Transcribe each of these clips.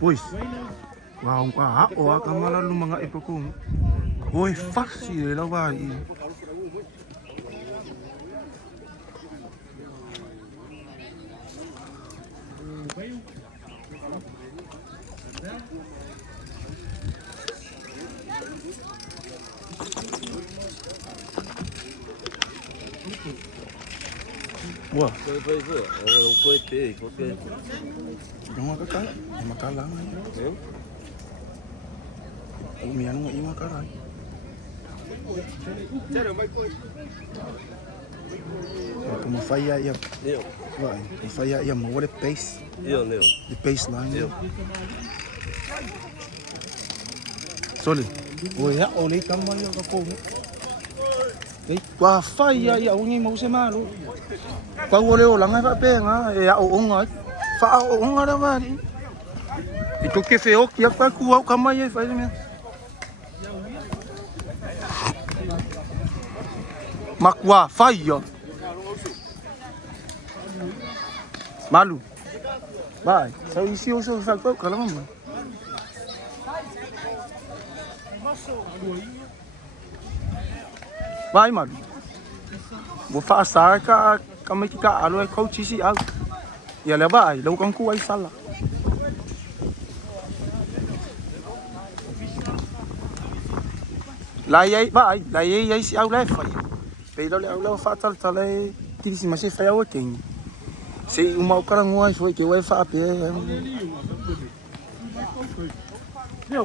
Pois. Wow, o akamala lumanga ipokong. Oi, fácil la vai. Wah, jangan kakak, makalang. Umian ng ima karay. Como falla ya. Vai, falla ya, what a pace. The baseline. Sorry. Oh ya, oleh kamu ya kako. Qua falla ya, unyi mau semalo. Qua oleh orang apa penga, ya ongat. Fa ongat apa ni? Itu que feo que apa kuau kamu ya, faz mesmo. Makwa, fire. Malu. Vai. Saya isi usul faktor kalau mana. Vai, Malu. Vou fazer kami kita alu kau cisi au. Ya lebai, lau kang kuai salah. Layai, vai, layai si au lai fai. Pero le hablo fatal tale tisi masih faya working. Si uma o cara ngoi foi que vai fa pe. Yo.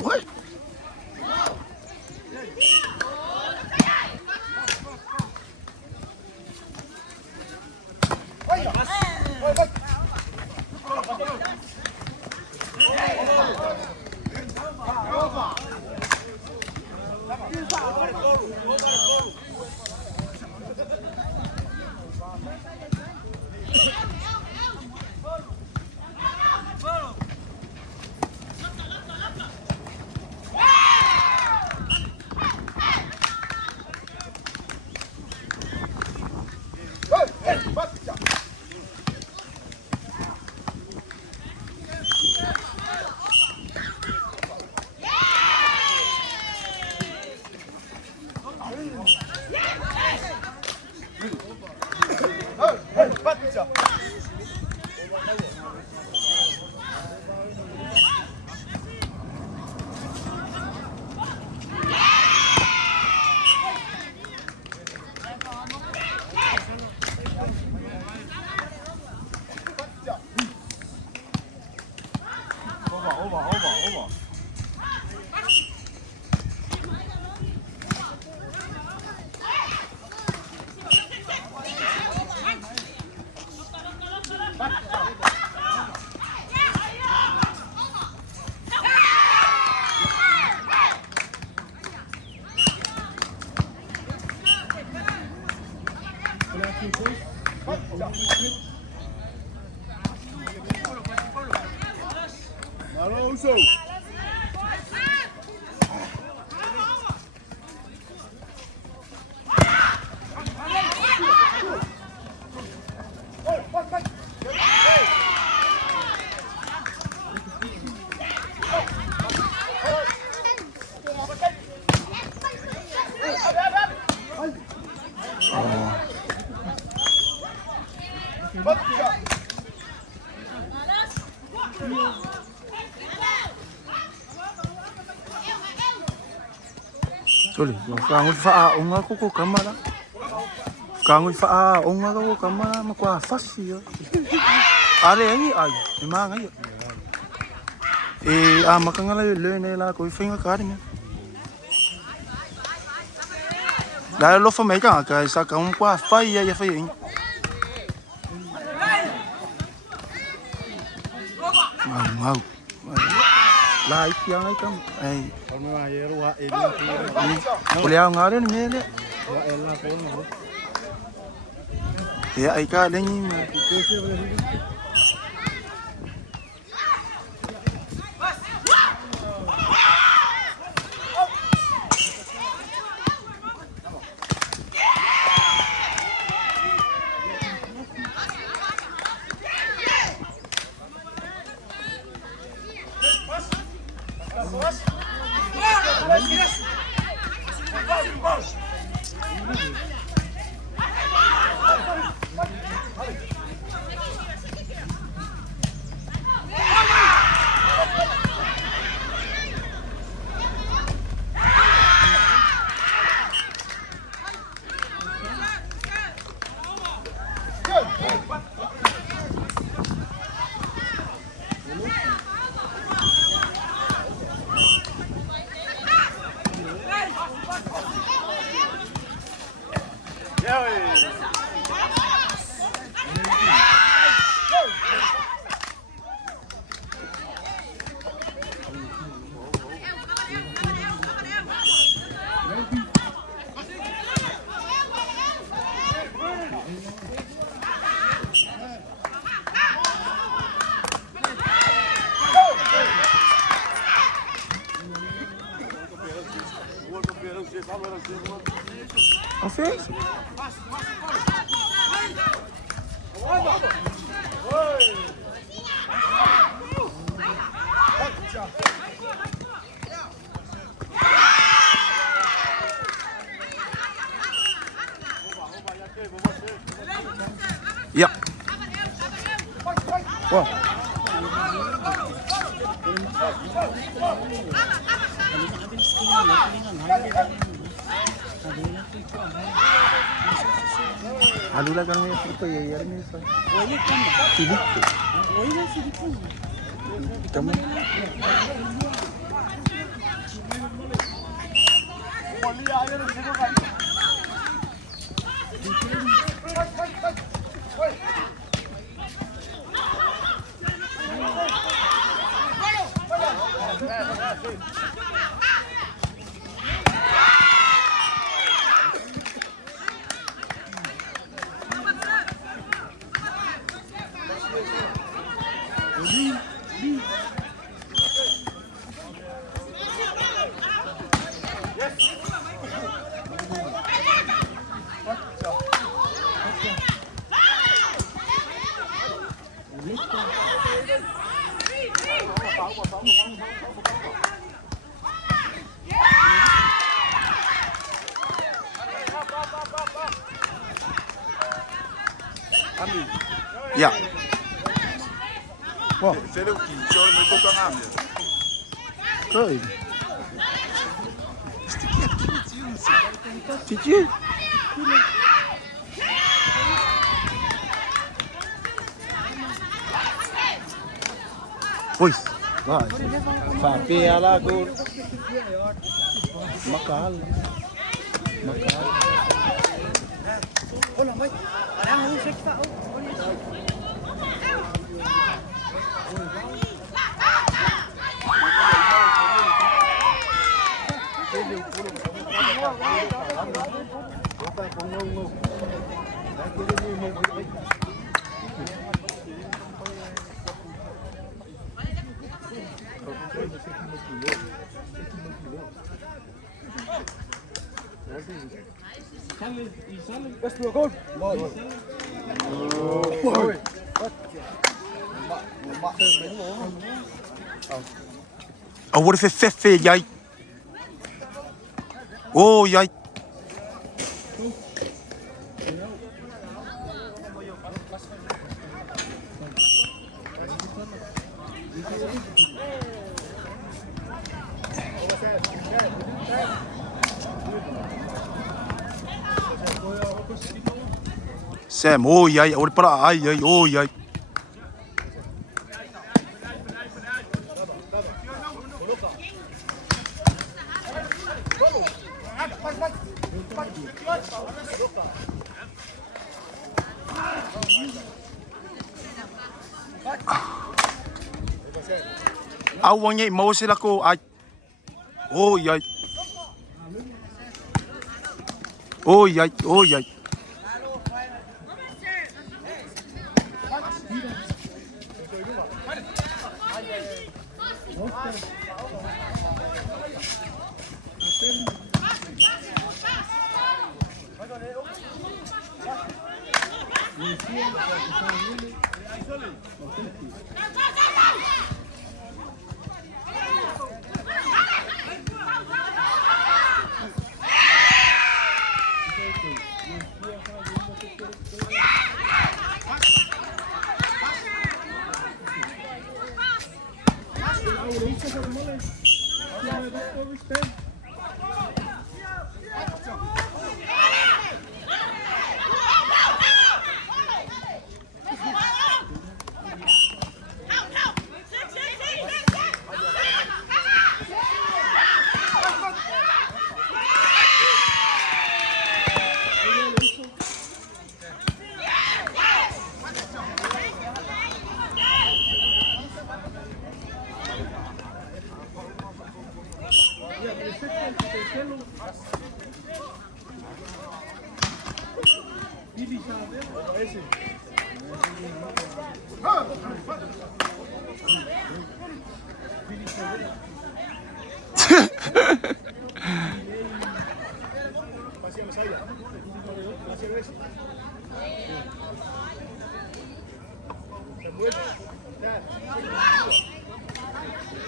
What? Alonso. Sorry, kangul fa unga ko kamera. Kangul fa unga ko kamera makwa fasi yo. Are ai ai, memang ai. Makangala le ne la ko finga karnya. La lo fa mai ka sa ka un kwa fa ya fa. Mau. Lai yang ai kam. Ai. Boleh ngare ni mele. Ya ai ka le ni. Offense? Yeah. Wow. Alula kan ya siapa ya ya ni sa. Sidik. Kamu. Ya. Wow. C'est le qui joue le coton à mieux. Oui. C'est qui? Oi. Vai. Sabe ela agora. Macal. Macal. Olha, mãe. Olha, não sei que tá. Best gol. Oh, what if it's Fefe, yai? Oh, yai. Sam, oi ai, ora para ai ai, oi ai. Awangnya mau sila ko ai. Oi ai. Oi ai, oi ai.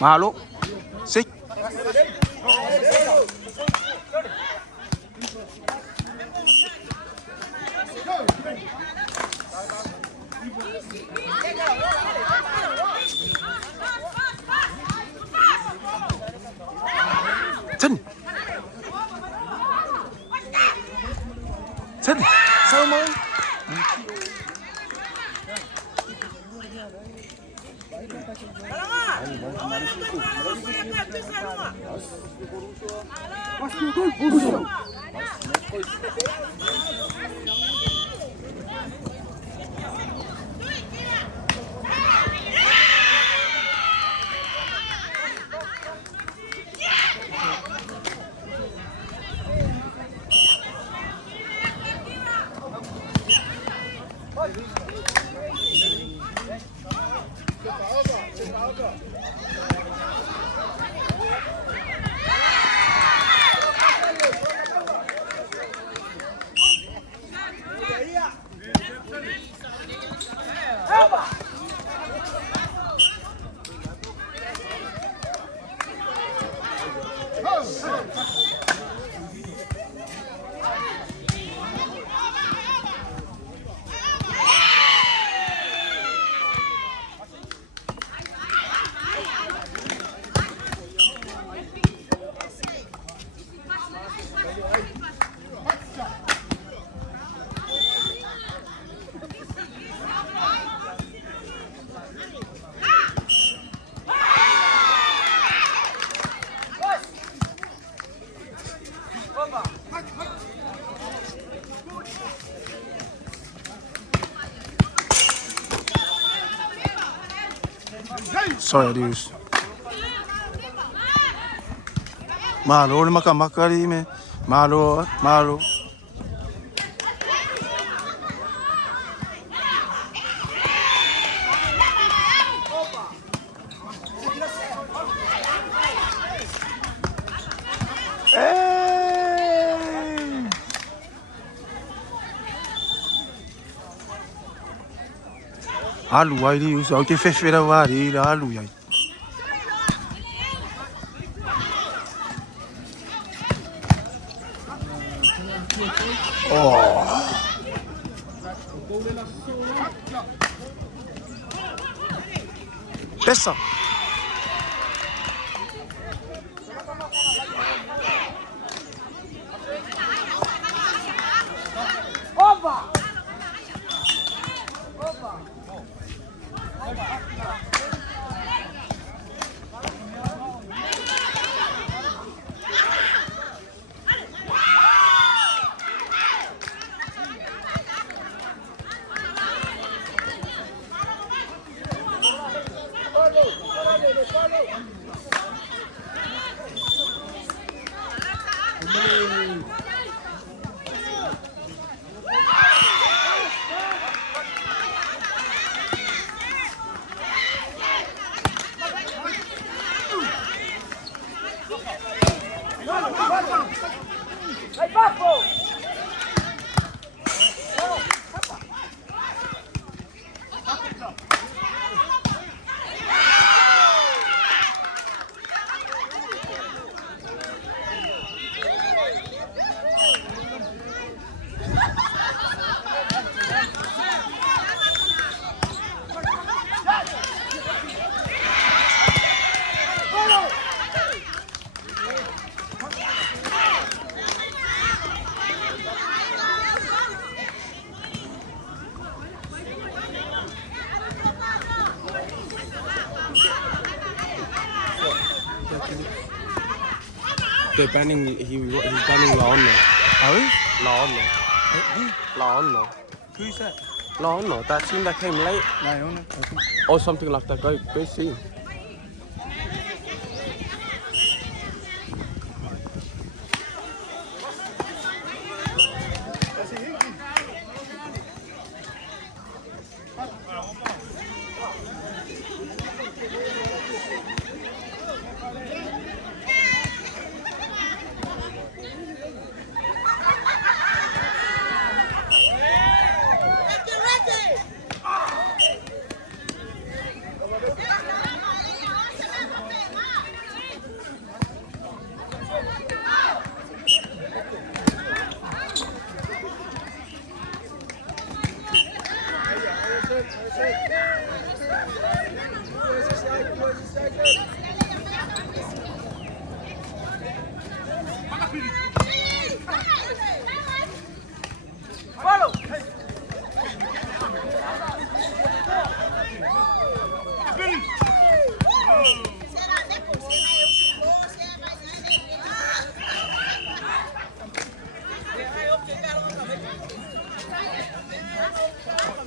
Mahalo. Sik. Chân. Chân. Sao mau? Sorry, Deus. Malo, ni makamakari me. Malo, malo. Alu ai di usa ke fefera wari alu ai. Oh. Pesa. They're banning. He's banning Laonno. Oh? Laonno. Laonno. Who's that? Laonno. That team that came late Naona. or something like that. Go see.